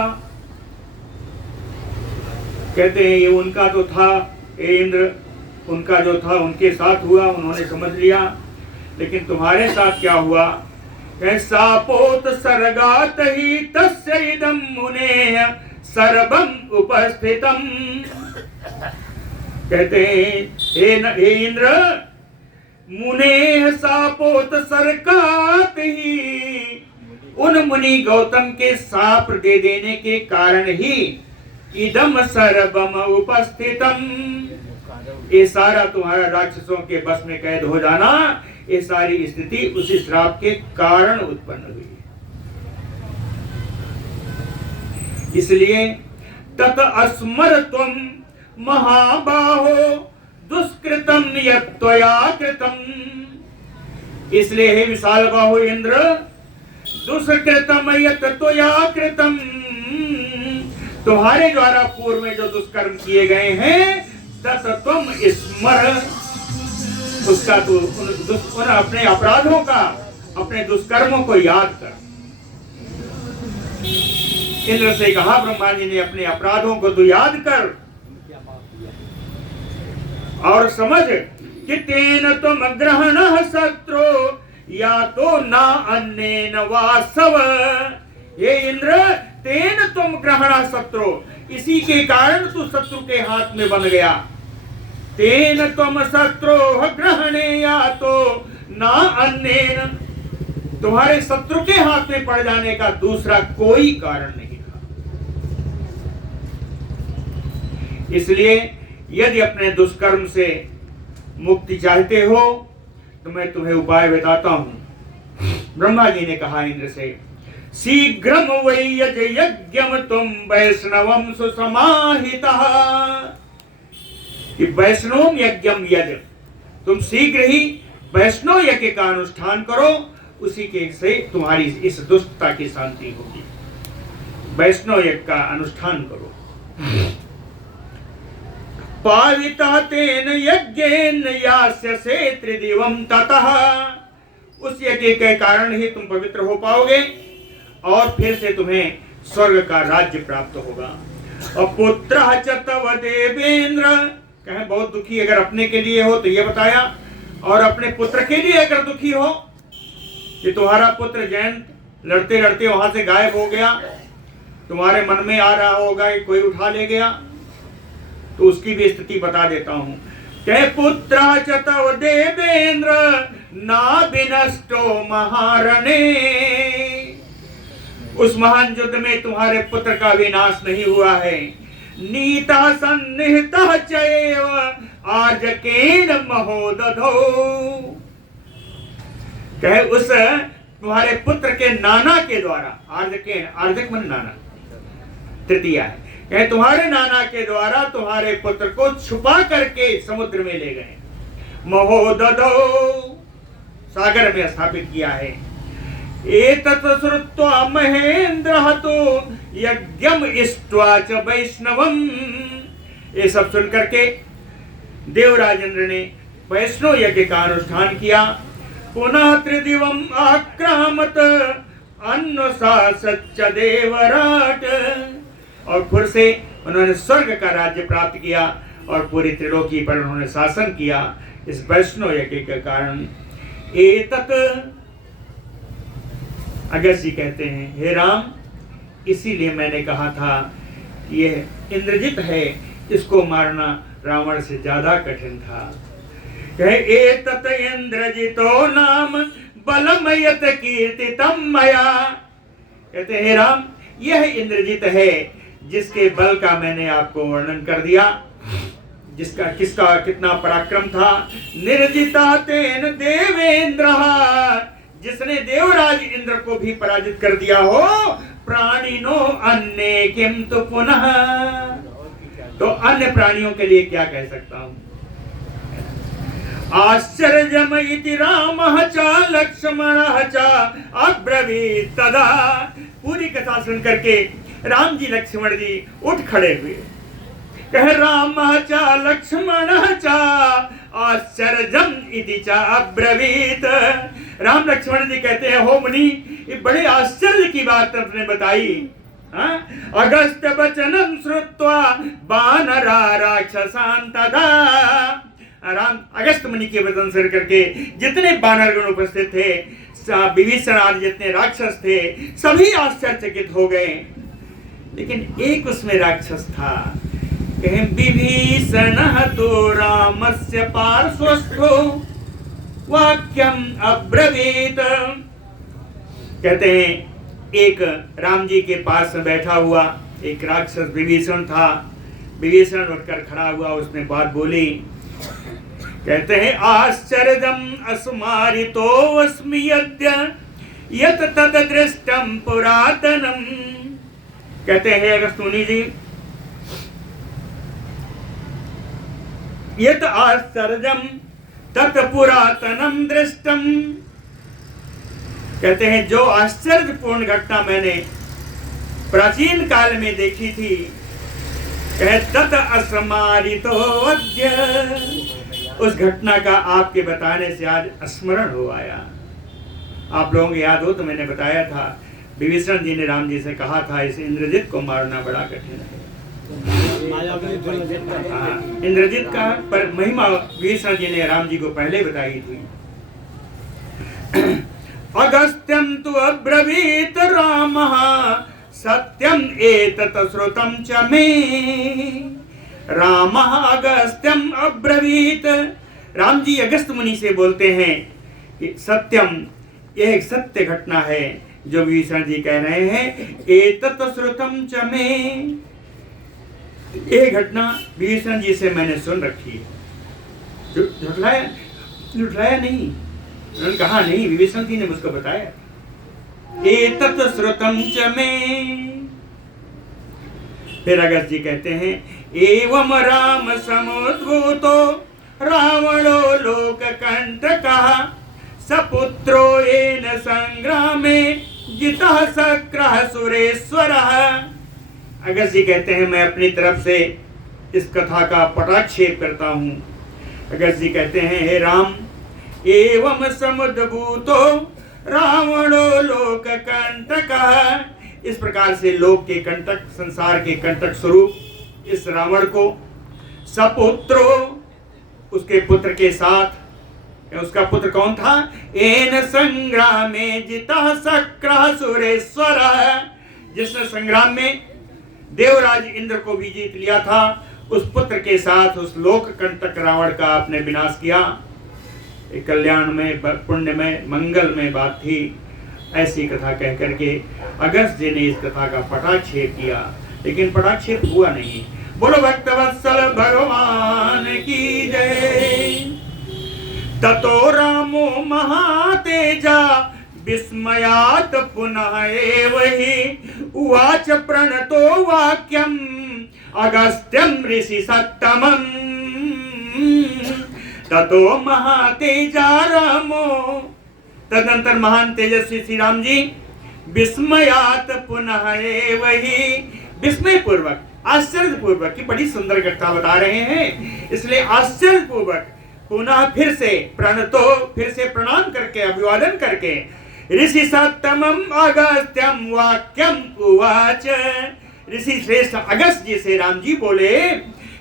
कहते हैं ये उनका तो था, इंद्र उनका जो था उनके साथ हुआ, उन्होंने समझ लिया, लेकिन तुम्हारे साथ क्या हुआ? सापोत सर्गात ही तस्य इदं मुनेः सर्वं उपस्थितम्। कहते हैं हे इंद्र, मुनेः सापोत सर्गात ही, उन मुनि गौतम के साप दे देने के कारण ही इदम सर्वम उपस्थितम, ये सारा तुम्हारा राक्षसों के बस में कैद हो जाना, ये सारी स्थिति उसी श्राप के कारण उत्पन्न हुई। इसलिए तत अस्मर त्वं महाबाहो दुष्कृतम यत्त्वया कृतम। इसलिए हे विशाल बाहो इंद्र, दुष्कृतम यत्त्वया कृतम, तुम्हारे द्वारा पूर्व में जो दुष्कर्म किए गए हैं, तत् त्वं स्मर, उसका तो उन अपने अपराधों का, अपने दुष्कर्मों को याद कर। इंद्र से कहा ब्रह्मा जी ने, अपने अपराधों को तो याद कर और समझ कि तेन तुम ग्रहणः शत्रु या तो न अन्येन वासव। ये इंद्र, तेन तुम ग्रहणः शत्रु, इसी के कारण तू शत्रु के हाथ में बन गया। तेन त्वम शत्रोः ग्रहणे या तो ना अन्येन, तुम्हारे शत्रु के हाथ में पड़ जाने का दूसरा कोई कारण नहीं था। इसलिए यदि अपने दुष्कर्म से मुक्ति चाहते हो तो मैं तुम्हें उपाय बताता हूं। ब्रह्मा जी ने कहा इंद्र से, शीघ्रम वै यज यज्ञम तुम वैष्णवम सुसमाहितः, कि वैष्णव यज्ञम यज, तुम शीघ्र ही वैष्णव यज्ञ का अनुष्ठान करो, उसी के से तुम्हारी इस दुष्टता की शांति होगी। वैष्णव यज्ञ का अनुष्ठान करो। पावितः तेन यज्ञेन यास्यसे त्रिदिवम ततः, उस यज्ञ के कारण ही तुम पवित्र हो पाओगे और फिर से तुम्हें स्वर्ग का राज्य प्राप्त होगा। और पुत्रः च तव देवेंद्र, कहें बहुत दुखी अगर अपने के लिए हो तो ये बताया, और अपने पुत्र के लिए अगर दुखी हो कि तुम्हारा पुत्र जयंत लड़ते लड़ते वहां से गायब हो गया, तुम्हारे मन में आ रहा होगा कि कोई उठा ले गया, तो उसकी भी स्थिति बता देता हूं। कहे पुत्र च तव देवेंद्र ना विनष्टो महारणे, उस महान युद्ध में तुम्हारे पुत्र का विनाश नहीं हुआ है। नीता सन्निहितः चैव आर्जकेन महोदधो, कहे उस तुम्हारे पुत्र के नाना के द्वारा, आर्जकेन, आर्जक मन नाना, तृतीया है, कहे तुम्हारे नाना के द्वारा तुम्हारे पुत्र को छुपा करके समुद्र में ले गए। महोदधो, सागर में स्थापित किया है। एतत् श्रुत्वा महेंद्रः तो यज्ञम इष्ट्वा च वैष्णवम, ये सब सुन करके देवराज इंद्र ने वैष्णव यज्ञ का अनुष्ठान किया। पुनः त्रिदिवम आक्रामत अन्वशासच्च देवराट, और फिर से उन्होंने स्वर्ग का राज्य प्राप्त किया और पूरी त्रिलोकी पर उन्होंने शासन किया इस वैष्णव यज्ञ के कारण। एतत्, अगस्त जी कहते हैं, हे राम, इसीलिए मैंने कहा था कि यह इंद्रजित है, इसको मारना रावण से ज्यादा कठिन था। कहे एतत् इंद्रजितो नाम बलमयत कीर्तितम मया, कहते हे राम, यह इंद्रजित है जिसके बल का मैंने आपको वर्णन कर दिया, जिसका किसका कितना पराक्रम था। निर्जिता तेन देवेंद्र, जिसने देवराज इंद्र को भी पराजित कर दिया हो। प्राणिनो अन्य किम तो पुनः, तो अन्य प्राणियों के लिए क्या कह सकता हूं। आश्चर्यम इति रामः च लक्ष्मणः च अब्रवीत् तदा, पूरी कथा सुन करके राम जी लक्ष्मण जी उठ खड़े हुए। कह रामः च लक्ष्मणः च आश्चर्यम इति च अब्रवीत्, राम लक्ष्मण जी कहते हैं, हो मुनि, ये बड़े आश्चर्य की बात आपने बताई। अगस्त वचनम श्रुत्वा वानरा राक्षसान् तदा, राम अगस्त मुनि के वचन सुन करके जितने वानरगण उपस्थित थे, विभीषण आदि जितने राक्षस थे, सभी आश्चर्यचकित हो गए। लेकिन एक उसमें राक्षस था, कहे विभीषणः तो रामस्य पार्श्वस्थो वाक्यम अब्रवीत, कहते हैं एक राम जी के पास में बैठा हुआ एक राक्षस विभीषण था। विभीषण उठकर खड़ा हुआ, उसने बात बोली। कहते हैं आश्चर्यम अस्मारितो अस्मि यद्य यत तद दृष्टम पुरातनम, कहते हैं अगस्त मुनि जी, यत आश्चर्यम तत् पुरातनम दृष्टम, कहते हैं जो आश्चर्यपूर्ण घटना मैंने प्राचीन काल में देखी थी, कहे तत् अस्मारितो अद्य, उस घटना का आपके बताने से आज स्मरण हो आया। आप लोगों को याद हो तो मैंने बताया था, विभीषण जी ने राम जी से कहा था इस इंद्रजित को मारना बड़ा कठिन है। इंद्रजित का पर महिमा विभीषण जी ने राम जी को पहले बताई थी। अगस्त्यम तु अब्रवीत रामः सत्यम एतत् श्रुतम च मे, राम अगस्त्यम अब्रवीत। राम जी अगस्त मुनि से बोलते हैं कि सत्यम, यह एक सत्य घटना है जो विभीषण जी कह रहे हैं। एतत् श्रुतम च मे, यह घटना विभीषण जी से मैंने सुन रखी है। झुठलाया नहीं, उन्होंने कहा नहीं, विभीषण जी ने मुझको बताया। एतत् श्रुतम च मे। फिर अगस्त जी कहते हैं एवं राम समुद्भूतो रावणो लोक कंटकः सपुत्रो येन संग्रामे जितः सक्रः सुरेश्वरः। अगस्त जी कहते हैं मैं अपनी तरफ से इस कथा का पटाक्षेप करता हूं। अगस्त जी कहते हैं हे राम, एवं समुद्भूतो रावणो लोक कंटकः, इस प्रकार से लोक के कंटक, संसार के कंटक स्वरूप इस रावण को सपुत्रो, उसके पुत्र के साथ, उसका पुत्र कौन था? एन संग्रामे जितः सक्रः सुरेश्वरः, जिसने संग्राम में देवराज इंद्र को भी जीत लिया था, उस पुत्र के साथ उस लोक कंटक रावण का आपने विनाश किया। एक कल्याण में, पुण्य में, मंगल में बात थी। ऐसी कथा कह करके अगस्त जी ने इस कथा का पटाक्षेप किया, लेकिन पटाक्षेप हुआ नहीं। बोलो भक्तवत्सल भगवान की जय। ततो रामो महातेजा विस्मयात पुनः एवहि उवाच प्रणतो वाक्यम अगस्त्यम ऋषि सत्तमम्। ततो महातेजा रामो, तदनंतर महान तेजस्वी श्री राम जी विस्मयात पुनः एवहि, विस्मय पूर्वक, आश्चर्य पूर्वक, की बड़ी सुंदर घटना बता रहे हैं, इसलिए आश्चर्य पूर्वक पुनः फिर से प्रणतो, फिर से प्रणाम करके, अभिवादन करके, ऋषि सत्तमम अगस्त्यम वाक्यम उवाच, ऋषि श्रेष्ठ अगस्त जी से राम जी बोले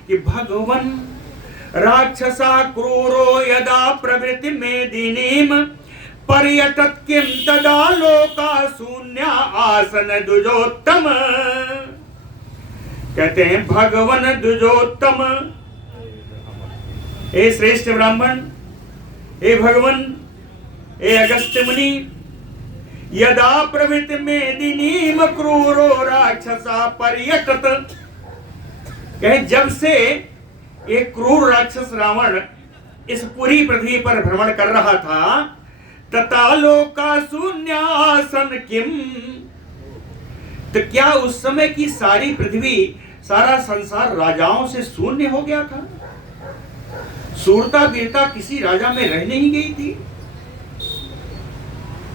कि भगवन राक्षसा क्रूरो यदा प्रवृत्ति मेदिनीम पर्यटत किम तदा लोका शून्या आसन द्विजोत्तम। कहते हैं भगवन द्विजोत्तम, हे श्रेष्ठ ब्राह्मण, हे भगवन, हे अगस्त्य मुनि, यदा प्रवृत्ति मेदिनीम क्रूरो राक्षसा पर्यटत, कहे जब से एक क्रूर राक्षस रावण इस पूरी पृथ्वी पर भ्रमण कर रहा था, तथा लोका शून्य आसन किम, तो क्या उस समय की सारी पृथ्वी, सारा संसार राजाओं से शून्य हो गया था? सूरता वीरता किसी राजा में रह नहीं गई थी?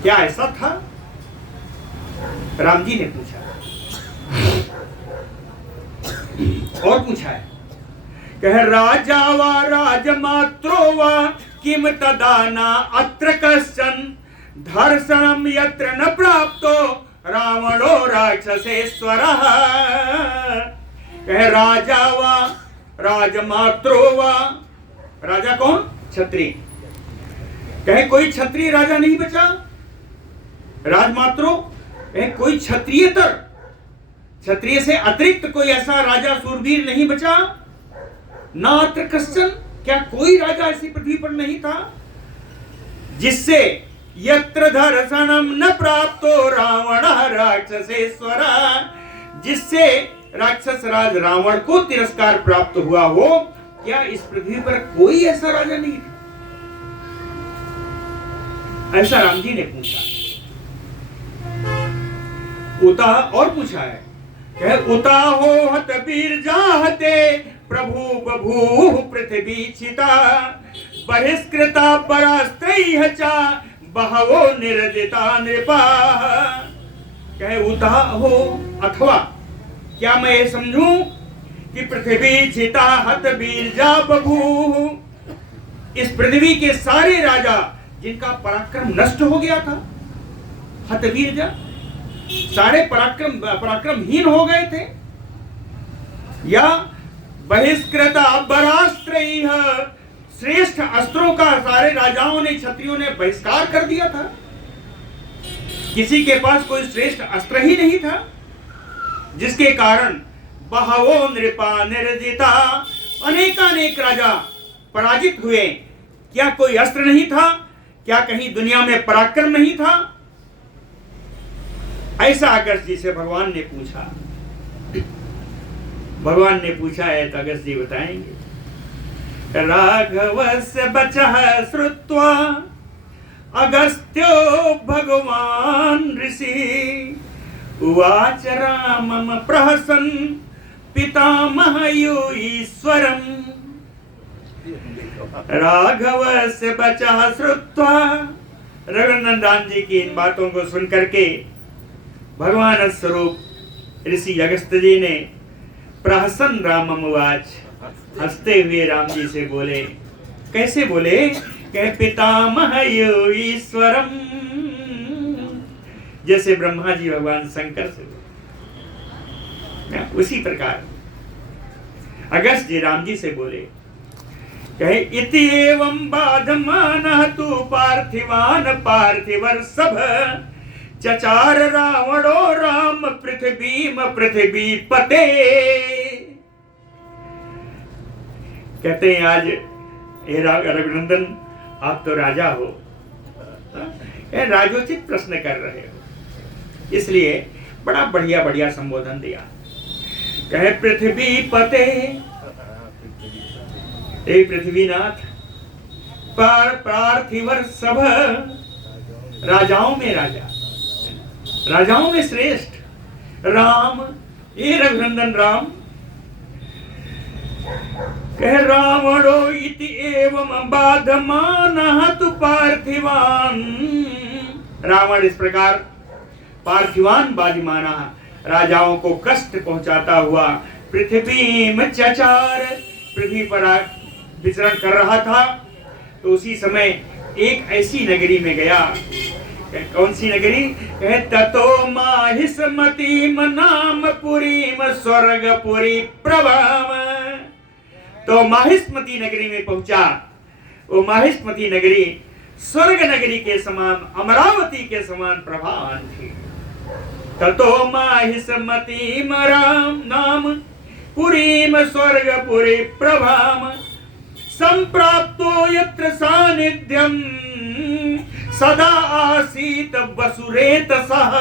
क्या ऐसा था? राम जी ने पूछा और पूछा है, कह राजा वा राजमात्रो वा किम तदा न अत्र कश्चन धर्षणम यत्र न प्राप्तो रावणो राक्षसेश्वरः। कह राजा वा राजमात्रो वा, राजा कौन? क्षत्रिय। कहे कोई क्षत्रिय राजा नहीं बचा। राजमात्रो, कहे कोई क्षत्रियतर, क्षत्रिय से अतिरिक्त कोई ऐसा राजा सूरवीर नहीं बचा। नात्र कश्चन, क्या कोई राजा ऐसी पृथ्वी पर नहीं था जिससे यत्र धर्षणम न प्राप्तो रावणः राक्षसेश्वरः, जिससे राक्षस राज रावण को तिरस्कार प्राप्त हुआ हो? क्या इस पृथ्वी पर कोई ऐसा राजा नहीं था? ऐसा राम जी ने पूछा। उता और पूछा है, कह उता हो हत वीर जाहते प्रभु बभूव पृथ्वी चिता बहिष्कृता परास्त्रैः च बहवो निर्जिता नृपा। कहे उता हो, अथवा क्या मैं ये समझूं कि पृथ्वी चिता हत वीरजा बभूव, इस पृथ्वी के सारे राजा जिनका पराक्रम नष्ट हो गया था, हत वीरजा, सारे पराक्रमहीन हो गए थे, या बहिष्कृता बरास्त्रैः, श्रेष्ठ अस्त्रों का सारे राजाओं ने, क्षत्रियों ने बहिष्कार कर दिया था? किसी के पास कोई श्रेष्ठ अस्त्र ही नहीं था, जिसके कारण बहवो नृपा निर्जिता, अनेकानेक राजा पराजित हुए। क्या कोई अस्त्र नहीं था? क्या कहीं दुनिया में पराक्रम नहीं था? ऐसा अगस्त जी से भगवान ने पूछा। भगवान ने पूछा है तो अगस्त जी बताएंगे। राघवस्य वचः श्रुत्वा अगस्त्यो भगवान ऋषि, उवाच रामं प्रहसन् पितामहयो ईश्वरम्। राघवस्य वचः श्रुत्वा, रघुनंदन राम जी की इन बातों को सुन करके भगवान स्वरूप ऋषि अगस्त जी ने प्रहसन रामम उवाच, हंसते हुए राम जी से बोले। कैसे बोले? कह पितामह यो ईश्वरम, जैसे ब्रह्मा जी भगवान शंकर से बोले, उसी प्रकार अगस्त जी राम जी से बोले। कहे इति एवं बाधमानः तु पार्थिवान पार्थिवर्षभ, चचार रावणो राम पृथ्वीम पृथ्वीपते। कहते हैं आज हे रघुनंदन, आप तो राजा हो, राजोचित प्रश्न कर रहे हो, इसलिए बड़ा बढ़िया बढ़िया संबोधन दिया। कहे पृथ्वीपते, हे पृथ्वीनाथ, पार्थिवर्षभ, राजाओं में राजा, राजाओं में श्रेष्ठ राम, ये रघुनंदन राम। कह रावणो इति एवं बाधमानः तु पार्थिवान, रावण इस प्रकार पार्थिवान बाधिमाना, राजाओं को कष्ट पहुंचाता हुआ पृथ्वी में चचार, पृथ्वी पर विचरण कर रहा था। तो उसी समय एक ऐसी नगरी में गया। कौन सी नगरी? कहे ततो माहिष्मतीम नाम पुरीम स्वर्गपुरी प्रभाम। तो माहिष्मती नगरी में पहुंचा। वो माहिष्मती नगरी स्वर्ग नगरी के समान, अमरावती के समान प्रभावान थी। ततो माहिष्मतीम राम नाम पुरीम स्वर्गपुरी प्रभाम, संप्राप्तो यत्र सानिध्यम सदा आसीत वसुरेतसः।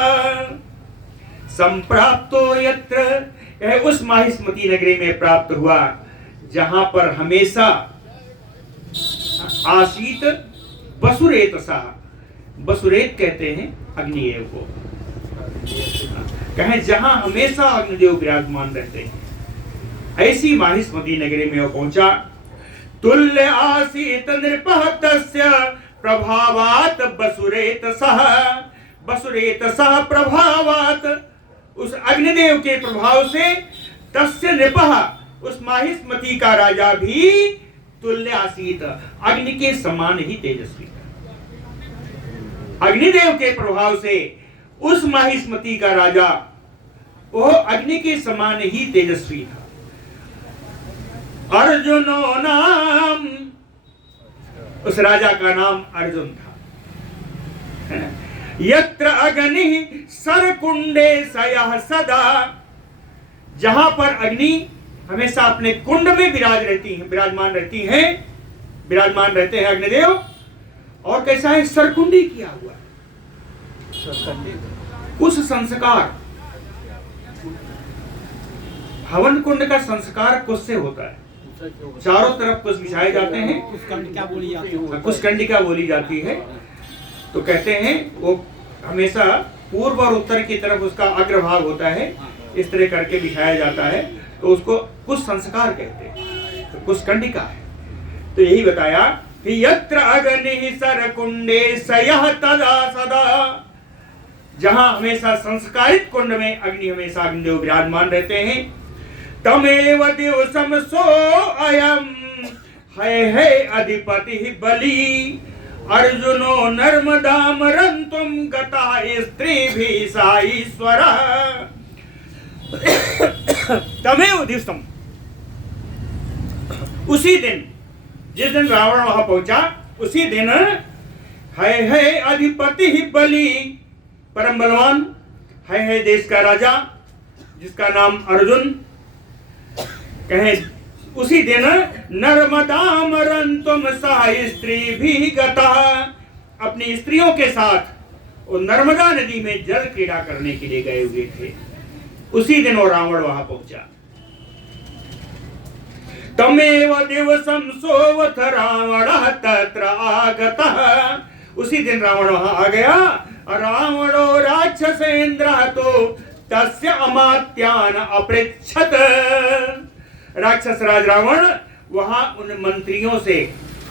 संप्राप्तो यत्र, उस माहिष्मती नगरी में प्राप्त हुआ जहां पर हमेशा आसीत वसुरेतसः, वसुरेत कहते हैं अग्निदेव को। कहें जहां हमेशा अग्निदेव विराजमान रहते हैं, ऐसी माहिष्मती नगरी में वो पहुंचा। तुल्य आसीत नृपः तस्य प्रभावात वसुरेतसः, वसुरेतसः प्रभावात, उस अग्निदेव के प्रभाव से तस्य नृपः, उस माहिष्मती का राजा भी तुल्य आसीत, अग्नि के समान ही तेजस्वी था। अग्निदेव के प्रभाव से उस माहिष्मती का राजा वो अग्नि के समान ही तेजस्वी था। अर्जुनो नाम, उस राजा का नाम अर्जुन था। यत्र अग्नि सरकुंडे सयः सदा, जहां पर अग्नि हमेशा अपने कुंड में विराजमान रहते हैं अग्निदेव। और कैसा है? सरकुंडी किया हुआ कुछ संस्कार, हवन कुंड का संस्कार कुछ से होता है। चारों तरफ कुछ बिछाए जाते हैं, कुशकंडिका बोली जाती है। तो कहते हैं वो हमेशा पूर्व और उत्तर की तरफ उसका अग्रभाग होता है, इस तरह करके बिछाया जाता है, तो उसको कुछ संस्कार कहते हैं, तो कुशकंडिका है। तो यही बताया कि यत्र अग्नि सरकुंडे सयः तदा सदा, जहां हमेशा संस्कारित कुंड में अग्नि हमेशा अग्निदेव विराजमान रहते हैं। तमेव दिवसम सो अयम है अधिपति बलि, अर्जुनो नर्मदाम रंतुम गता स्त्री भी सा ईश्वर। तमेव दिवसम, उसी दिन जिस दिन रावण वहां पहुंचा, उसी दिन है अधिपति बलि, परम बलवान है देश का राजा जिसका नाम अर्जुन, कहें उसी दिन नर्मदाम रंतुम सह स्त्री भी गता, अपनी स्त्रियों के साथ वो नर्मदा नदी में जल क्रीड़ा करने के लिए गए हुए थे। उसी दिन वो रावण वहां पहुंचा। तमेव दिवसम सोवथ रावण तत्र आगतः, उसी दिन रावण वहां आ गया। रावणो राक्षसेन्द्र तो तस्य अमात्यान अपृच्छत, राक्षस राज रावण वहां उन मंत्रियों से,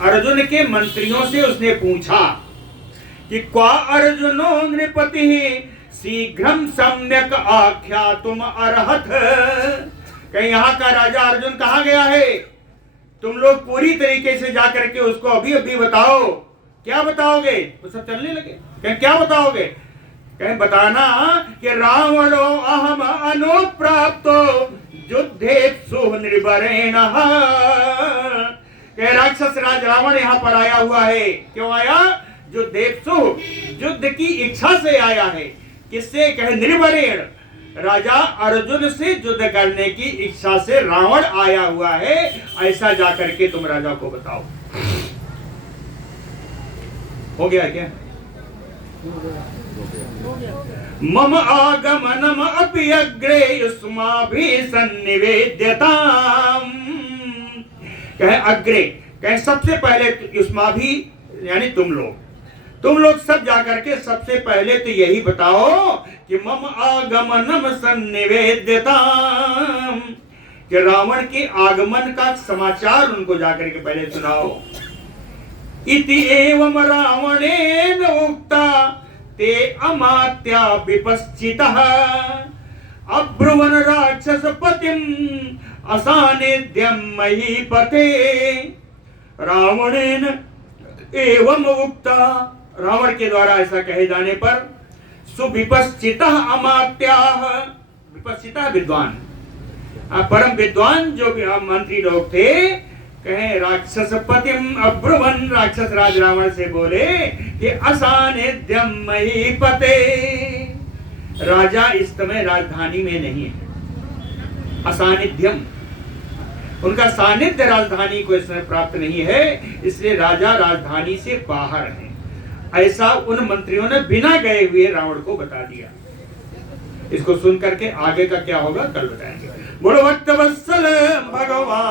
अर्जुन के मंत्रियों से उसने पूछा कि क्वा अर्जुनो नृपति शीघ्रम सम्यक आख्यातुम अर्हत, कहीं यहाँ का राजा अर्जुन कहाँ गया है? तुम लोग पूरी तरीके से जाकर के उसको अभी अभी बताओ। क्या बताओगे? वो सब चलने लगे। कहीं क्या बताओगे? कहीं बताना कि रावणो अहम अनुप्राप्तो युद्धेत्सु निर्भरेण, राक्षस राज रावण यहाँ पर आया हुआ है। क्यों आया? युद्धेत्सु, युद्ध की इच्छा से आया है। किससे? कहे निर्भरेण, राजा अर्जुन से युद्ध करने की इच्छा से रावण आया हुआ है। ऐसा जाकर के तुम राजा को बताओ। हो गया क्या? मम आगमनम अपि अग्रे युष्माभिः सन्निवेद्यताम्, कहे अग्रे, कहे सबसे पहले युष्माभिः यानी तुम लोग सब जाकर के सबसे पहले तो यही बताओ कि मम आगमनम सन्निवेद्यताम्, कि रावण के आगमन का समाचार उनको जाकर के पहले सुनाओ। इति एवं रावणेन उक्ता ते अमात्या विपश्चितः, अब्रुवन राक्षसपतिम् असानिध्यं महीपते, रावणेन एवं उक्ता, रावण के द्वारा ऐसा कहे जाने पर सुविपश्चितः अमात्याः, विपश्चितः विद्वान, परम विद्वान जो मंत्री लोग थे, कहे राक्षसपतिम अब्रुवन, राक्षस राज रावण से बोले कि असानिध्यम महीपते, राजा इस समय राजधानी में नहीं है। असानिध्यम, उनका सानिध्य राजधानी को इस समय प्राप्त नहीं है, इसलिए राजा राजधानी से बाहर है। ऐसा उन मंत्रियों ने बिना गए हुए रावण को बता दिया। इसको सुन करके आगे का क्या होगा कल बताएंगे। बोलो भक्तवत्सल भगवान।